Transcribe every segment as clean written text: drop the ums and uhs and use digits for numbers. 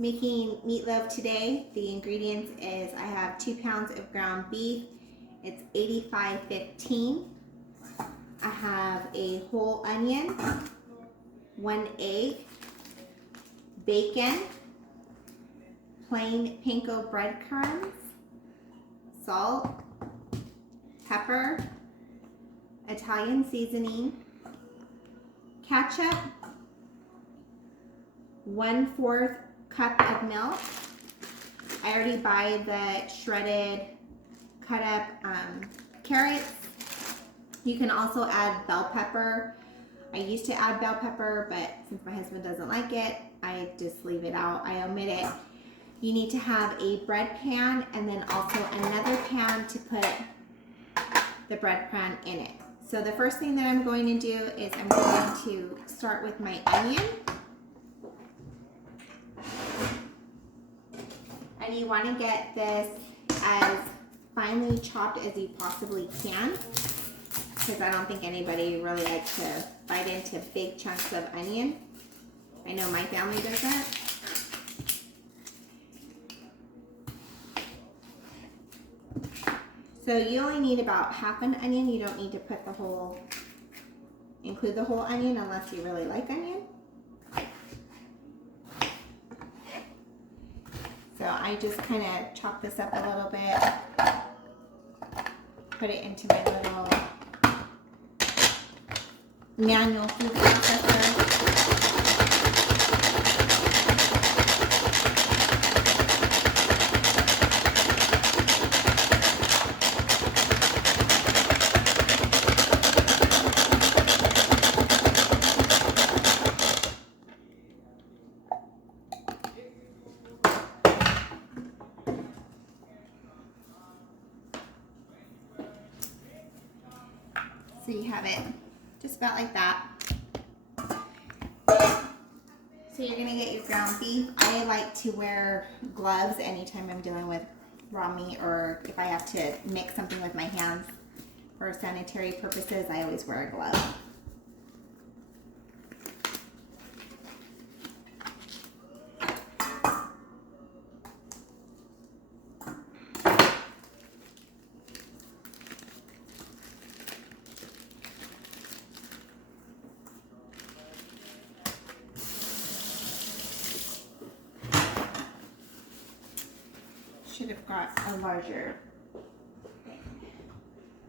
Making meatloaf today. The ingredients is I have 2 pounds of ground beef. It's 85/15. I have a whole onion, 1 egg, bacon, plain panko breadcrumbs, salt, pepper, Italian seasoning, ketchup, 1/4 cup of milk. I already buy the shredded, cut up carrots. You can also add bell pepper. I used to add bell pepper, but since my husband doesn't like it, I just leave it out. I omit it. You need to have a bread pan and then also another pan to put the bread pan in it. So the first thing that I'm going to do is I'm going to start with my onion. And you want to get this as finely chopped as you possibly can, because I don't think anybody really likes to bite into big chunks of onion. I know my family doesn't. So you only need about half an onion. You don't need to put include the whole onion unless you really like onion. So I just kind of chop this up a little bit, put it into my little manual food processor. So you have it just about like that. So you're gonna get your ground beef. I like to wear gloves anytime I'm dealing with raw meat, or if I have to mix something with my hands for sanitary purposes, I always wear a glove. Should have got a larger thing.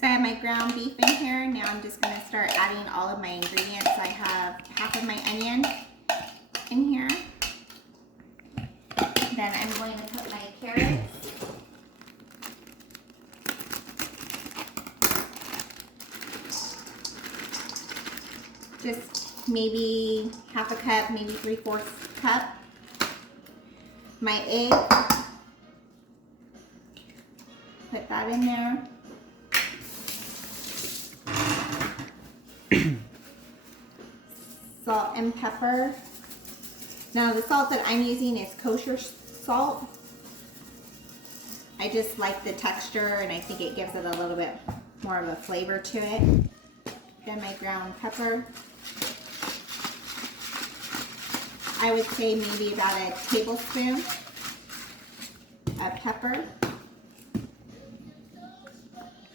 So I have my ground beef in here. Now I'm just going to start adding all of my ingredients. I have half of my onion in here. Then I'm going to put my carrots. Just maybe half a cup, maybe 3/4 cup. My egg. Put that in there. Salt and pepper. Now the salt that I'm using is kosher salt. I just like the texture and I think it gives it a little bit more of a flavor to it. Then my ground pepper. I would say maybe about a tablespoon of pepper.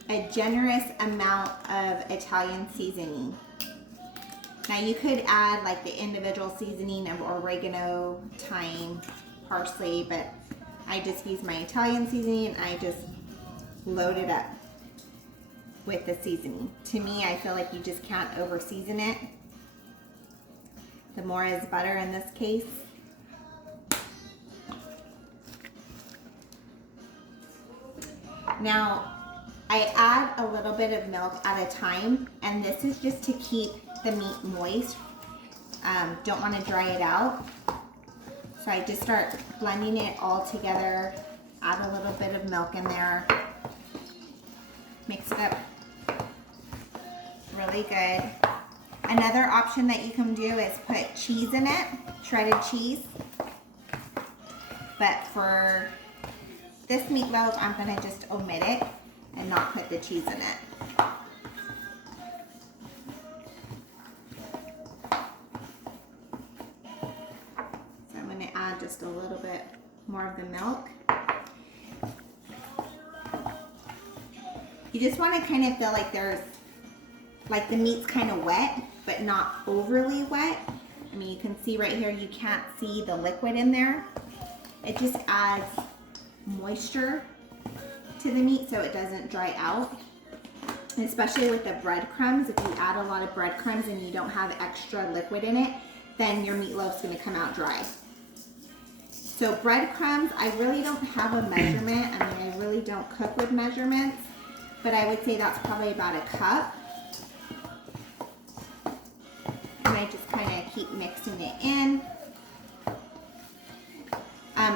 A generous amount of Italian seasoning. Now you could add like the individual seasoning of oregano, thyme, parsley, but I just use my Italian seasoning and I just load it up with the seasoning. To me, I feel like you just can't over season it. The more is better in this case. Now, I add a little bit of milk at a time, and this is just to keep the meat moist. Don't want to dry it out. So I just start blending it all together, add a little bit of milk in there, mix it up really good. Another option that you can do is put cheese in it, shredded cheese. But for this meatloaf, I'm gonna just omit it and not put the cheese in it. So I'm gonna add just a little bit more of the milk. You just wanna kind of feel like like the meat's kind of wet, but not overly wet. I mean, you can see right here, you can't see the liquid in there. It just adds moisture to the meat so it doesn't dry out. And especially with the breadcrumbs, if you add a lot of breadcrumbs and you don't have extra liquid in it, then your meatloaf's gonna come out dry. So breadcrumbs, I really don't have a measurement. I mean, I really don't cook with measurements, but I would say that's probably about a cup. And I just kind of keep mixing it in.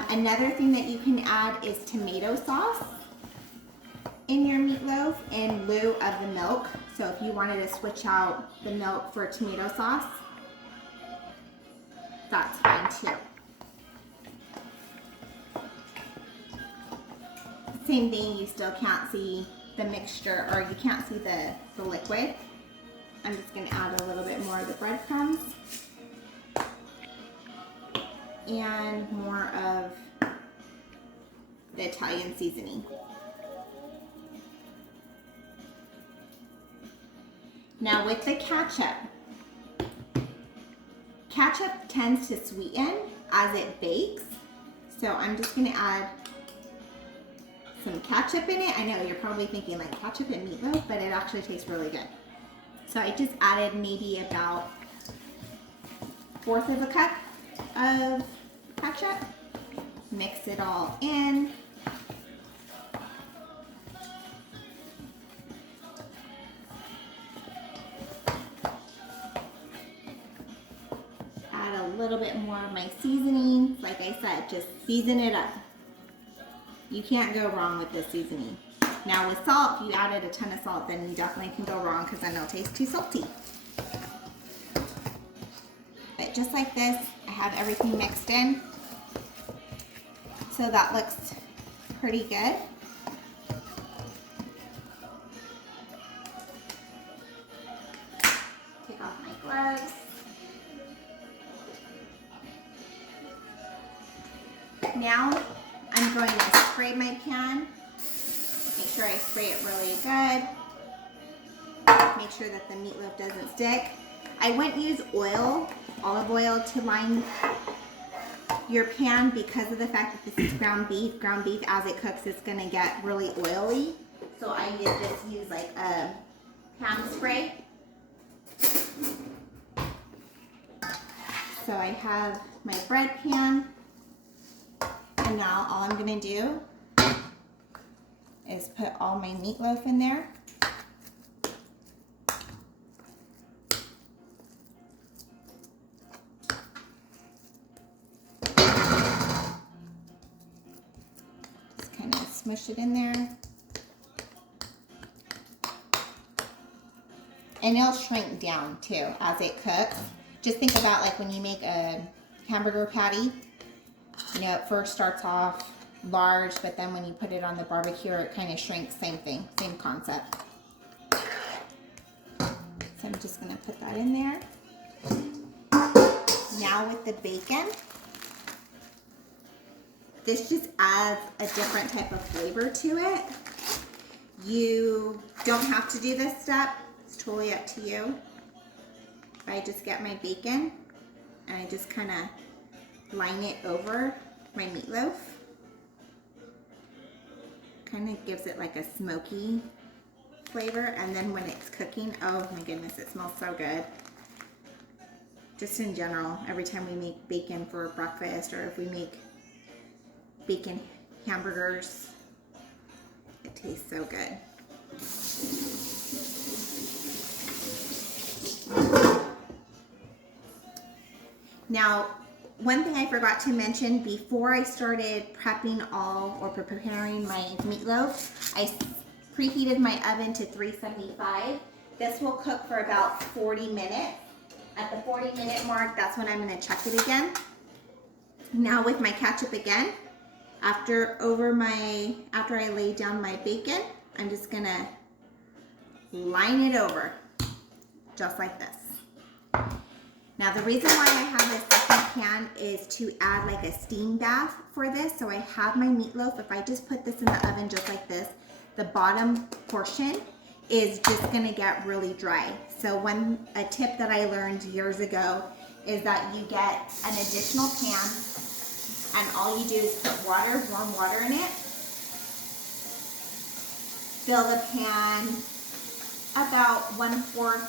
Another thing that you can add is tomato sauce in your meatloaf in lieu of the milk. So if you wanted to switch out the milk for tomato sauce, that's fine too. Same thing, you still can't see the mixture, or you can't see the liquid. I'm just gonna add a little bit more of the breadcrumbs and more of the Italian seasoning. Now with the ketchup tends to sweeten as it bakes. So I'm just gonna add some ketchup in it. I know you're probably thinking like ketchup and meatloaf, but it actually tastes really good. So I just added maybe about 1/4 of a cup of ketchup. Mix it all in. Add a little bit more of my seasoning. Like I said, just season it up. You can't go wrong with this seasoning. Now with salt, if you added a ton of salt, then you definitely can go wrong because then it'll taste too salty. But just like this, I have everything mixed in. So that looks pretty good. Take off my gloves. Now I'm going to spray my pan. Make sure I spray it really good. Make sure that the meatloaf doesn't stick. I wouldn't use oil, olive oil, to line your pan because of the fact that this is ground beef. Ground beef, as it cooks, it's gonna get really oily. So I just use like a pan spray. So I have my bread pan. And now all I'm gonna do is put all my meatloaf in there. Just kind of smush it in there. And it'll shrink down too as it cooks. Just think about like when you make a hamburger patty. You know, it first starts off large, but then when you put it on the barbecue, it kind of shrinks. Same thing, same concept. So I'm just gonna put that in there. Now with the bacon, this just adds a different type of flavor to it. You don't have to do this step. It's totally up to you. I just get my bacon and I just kind of line it over my meatloaf. Kind of gives it like a smoky flavor, and then when it's cooking, oh my goodness, it smells so good. Just in general, every time we make bacon for breakfast, or if we make bacon hamburgers, it tastes so good. Now, one thing I forgot to mention before I started prepping or preparing my meatloaf, I preheated my oven to 375. This will cook for about 40 minutes. At the 40-minute mark, that's when I'm gonna check it again. Now with my ketchup again, after I lay down my bacon, I'm just gonna line it over, just like this. Now the reason why I have a second pan is to add like a steam bath for this. So I have my meatloaf. If I just put this in the oven just like this, the bottom portion is just gonna get really dry. So a tip that I learned years ago is that you get an additional pan and all you do is put water, warm water in it. Fill the pan about 1/4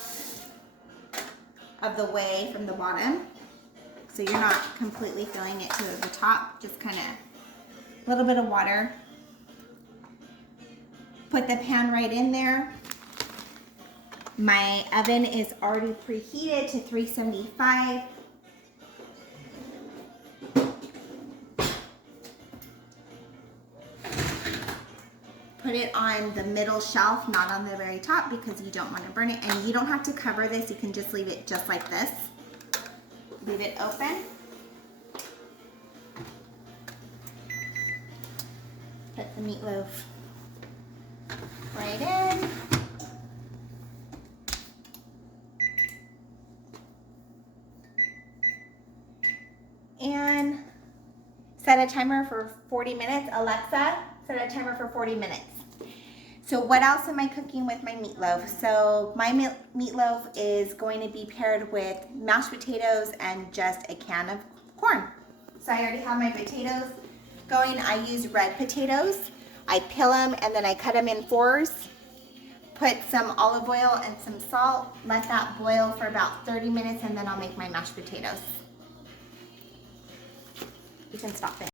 of the way from the bottom. So you're not completely filling it to the top, just kind of a little bit of water. Put the pan right in there. My oven is already preheated to 375. Put it on the middle shelf, not on the very top, because you don't want to burn it. And you don't have to cover this, you can just leave it just like this. Leave it open. Put the meatloaf right in. And set a timer for 40 minutes. Alexa, set a timer for 40 minutes. So what else am I cooking with my meatloaf? So my meatloaf is going to be paired with mashed potatoes and just a can of corn. So I already have my potatoes going. I use red potatoes. I peel them and then I cut them in fours. Put some olive oil and some salt. Let that boil for about 30 minutes and then I'll make my mashed potatoes. You can stop it.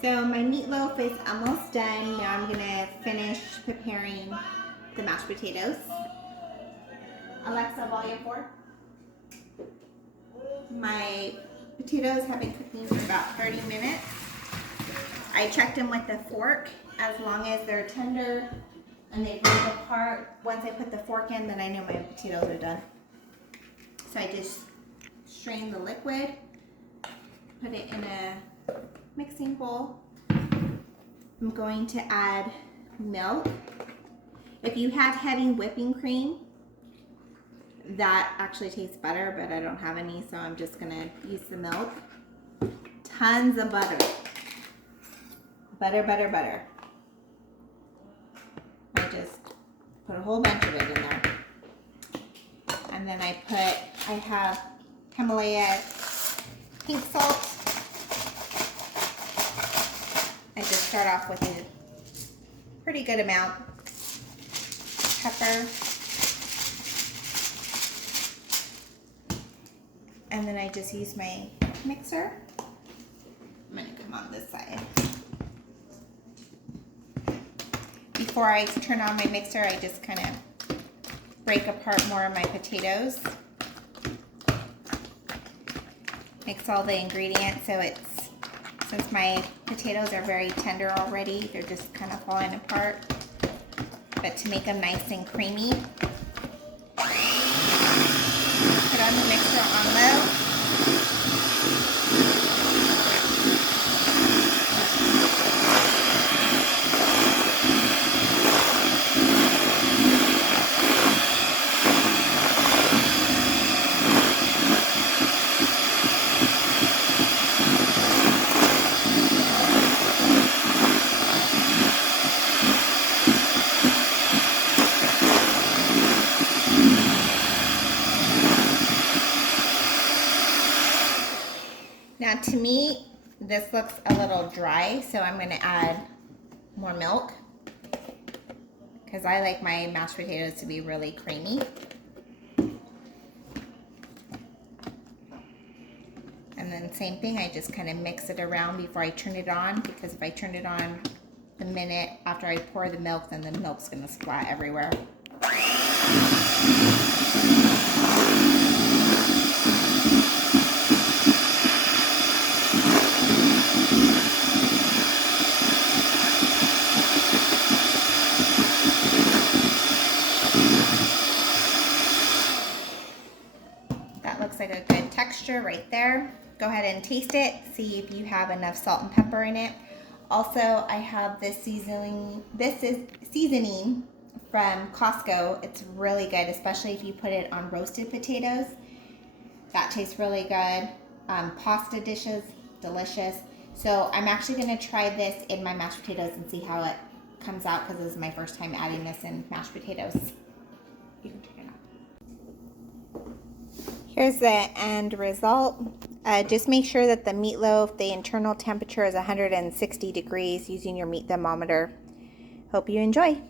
So my meatloaf is almost done. Now I'm gonna finish preparing the mashed potatoes. Alexa, volume 4. My potatoes have been cooking for about 30 minutes. I checked them with the fork. As long as they're tender and they break apart, once I put the fork in, then I know my potatoes are done. So I just strain the liquid, put it in a mixing bowl. I'm going to add milk. If you have heavy whipping cream, that actually tastes better, but I don't have any, so I'm just gonna use the milk. Tons of butter. Butter, butter, butter. I just put a whole bunch of it in there. And then I have Himalaya pink salt. I just start off with a pretty good amount. Pepper. And then I just use my mixer. I'm gonna come on this side. Before I turn on my mixer, I just kind of break apart more of my potatoes. Mix all the ingredients so since my potatoes are very tender already, they're just kind of falling apart. But to make them nice and creamy, put on the mixer on low. Now to me, this looks a little dry, so I'm gonna add more milk because I like my mashed potatoes to be really creamy. And then same thing, I just kind of mix it around before I turn it on, because if I turn it on the minute after I pour the milk, then the milk's gonna splat everywhere. texture right there. Go ahead and taste it, see if you have enough salt and pepper in it. Also, I have this seasoning. This is seasoning from Costco. It's really good, especially if you put it on roasted potatoes. That tastes really good. Pasta dishes, delicious. So I'm actually gonna try this in my mashed potatoes and see how it comes out, because this is my first time adding this in mashed potatoes. You can turn it on. Here's the end result. Just make sure that the meatloaf, the internal temperature is 160 degrees using your meat thermometer. Hope you enjoy.